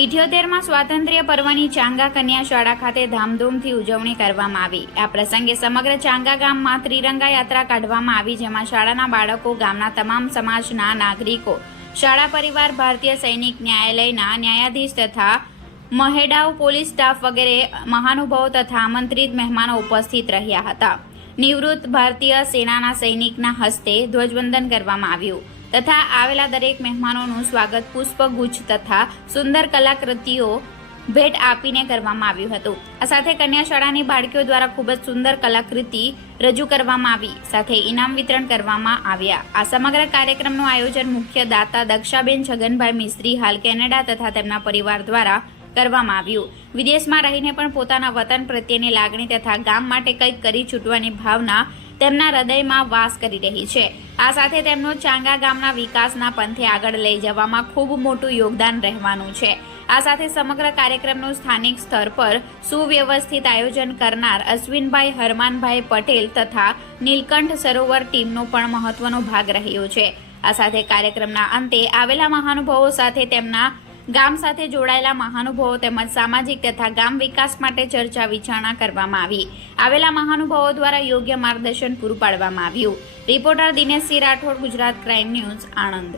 ઇઠ્યોતેરમાં સ્વાતંત્ર્ય પર્વની ચાંગા કન્યા શાળા ખાતે ધામધૂમથી ઉજવણી કરવામાં આવી. આ પ્રસંગે સમગ્ર ચાંગા ગામમાં ત્રિરંગા યાત્રા કાઢવામાં આવી, જેમાં શાળાના બાળકો, ગામના તમામ સમાજના નાગરિકો, શાળા પરિવાર, ભારતીય સૈનિક ન્યાયાલયના ન્યાયાધીશ તથા મહેડાવ પોલીસ સ્ટાફ વગેરે મહાનુભાવો તથા આમંત્રિત મહેમાનો ઉપસ્થિત રહ્યા હતા. નિવૃત્ત ભારતીય સેનાના સૈનિકના હસ્તે ધ્વજવંદન કરવામાં આવ્યું. તથા આવેલા દરેક મહેમાનોનું સ્વાગત પુષ્પગુચ્છ તથા સુંદર કલાકૃતિઓ ભેટ આપીને કરવામાં આવ્યું હતું. આ સાથે કન્યા શાળાની બાળકીઓ દ્વારા ખૂબ જ સુંદર કલાકૃતિ રજૂ કરવામાં આવી. સાથે ઇનામ વિતરણ કરવામાં આવ્યા. આ સમગ્ર કાર્યક્રમનું આયોજન મુખ્ય દાતા દક્ષાબેન છગનભાઈ મિસ્ત્રી હાલ કેનેડા તથા તેમના પરિવાર દ્વારા કરવામાં આવ્યું. વિદેશમાં રહીને પણ પોતાના વતન પ્રત્યેની લાગણી તથા ગામ માટે કંઈક કરી છૂટવાની ભાવના તેમના હૃદયમાં વાસ કરી રહી છે. આ સાથે તેમનો ચાંગા ગામના વિકાસના પંથે આગળ લઈ જવામાં ખૂબ મોટું યોગદાન રહેવાનું છે. આ સાથે સમગ્ર કાર્યક્રમનું સ્થાનિક સ્તર પર સુવ્યવસ્થિત આયોજન કરનાર અશ્વિનભાઈ હરમાનભાઈ પટેલ તથા નીલકંઠ સરોવર ટીમનો પણ મહત્વનો ભાગ રહ્યો છે. આ સાથે કાર્યક્રમના અંતે આવેલા મહાનુભાવો સાથે તેમના ગામ સાથે જોડાયેલા મહાનુભાવો તેમજ સામાજિક તથા ગામ વિકાસ માટે ચર્ચા વિચારણા કરવામાં આવી. આવેલા મહાનુભાવો દ્વારા યોગ્ય માર્ગદર્શન પૂરું પાડવામાં આવ્યું. Reporter Dineshsinh Rathod, Gujarat crime news, Anand.